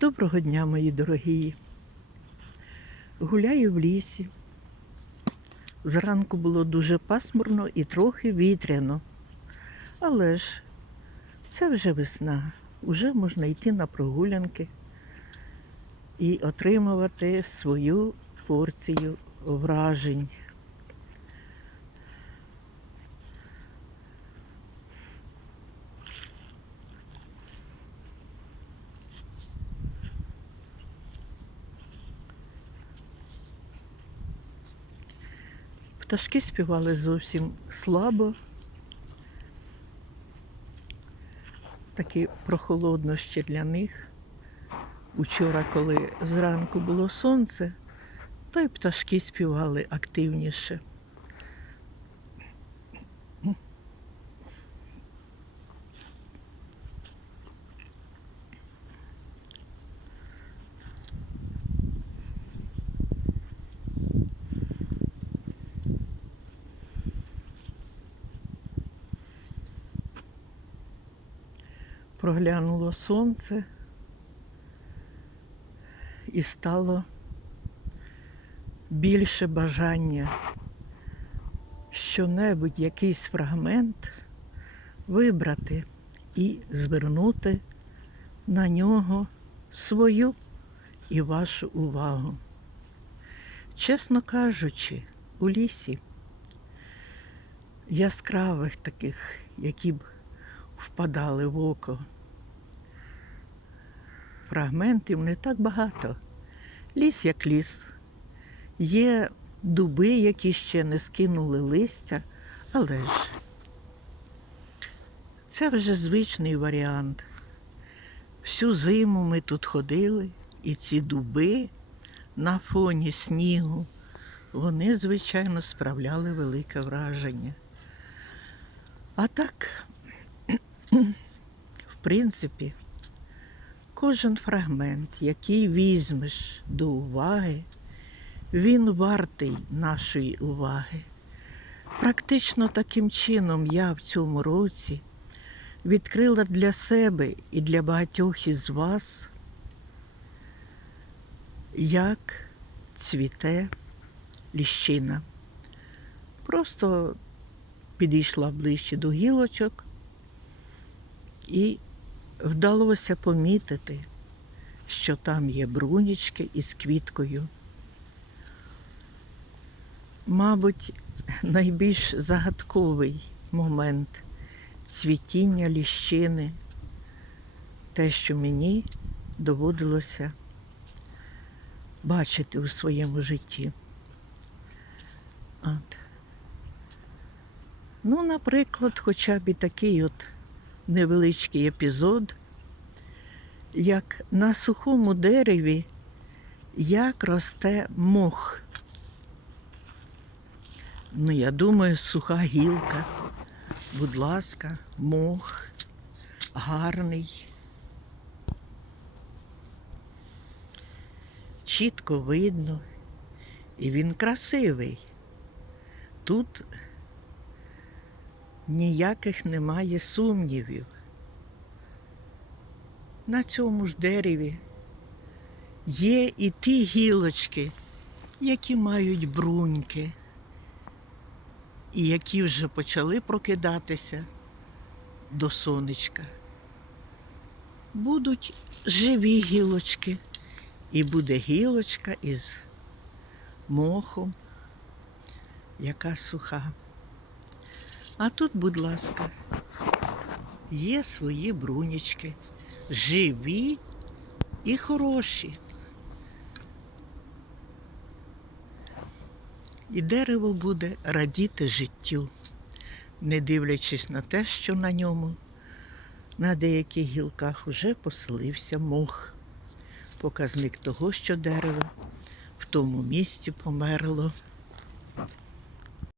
Доброго дня, мої дорогі. Гуляю в лісі. Зранку було дуже пасмурно і трохи вітряно. Але ж це вже весна. Уже можна йти на прогулянки і отримувати свою порцію вражень. Пташки співали зовсім слабо. Таки прохолодно ще для них. Учора, коли зранку було сонце, то й пташки співали активніше. Проглянуло сонце і стало більше бажання що-небудь, якийсь фрагмент вибрати і звернути на нього свою і вашу увагу. Чесно кажучи, у лісі яскравих таких, які б впадали в око. Фрагментів не так багато. Ліс як ліс. Є дуби, які ще не скинули листя, але ж це вже звичний варіант. Всю зиму ми тут ходили, і ці дуби на фоні снігу, вони, звичайно, справляли велике враження. А так, в принципі, кожен фрагмент, який візьмеш до уваги, він вартий нашої уваги. Практично таким чином я в цьому році відкрила для себе і для багатьох із вас, як цвіте ліщина. Просто підійшла ближче до гілочок і вдалося помітити, що там є брунічки із квіткою. Мабуть, найбільш загадковий момент цвітіння ліщини, те, що мені доводилося бачити у своєму житті. От. Ну, наприклад, хоча б і такий от невеличкий епізод, як на сухому дереві, як росте мох. Ну, я думаю, суха гілка. Будь ласка, мох гарний. Чітко видно, і він красивий. Тут ніяких немає сумнівів. На цьому ж дереві є і ті гілочки, які мають бруньки, і які вже почали прокидатися до сонечка. Будуть живі гілочки, і буде гілочка із мохом, яка суха. А тут, будь ласка, є свої брунічки, живі і хороші. І дерево буде радіти життю, не дивлячись на те, що на ньому на деяких гілках уже поселився мох. Показник того, що дерево в тому місці померло.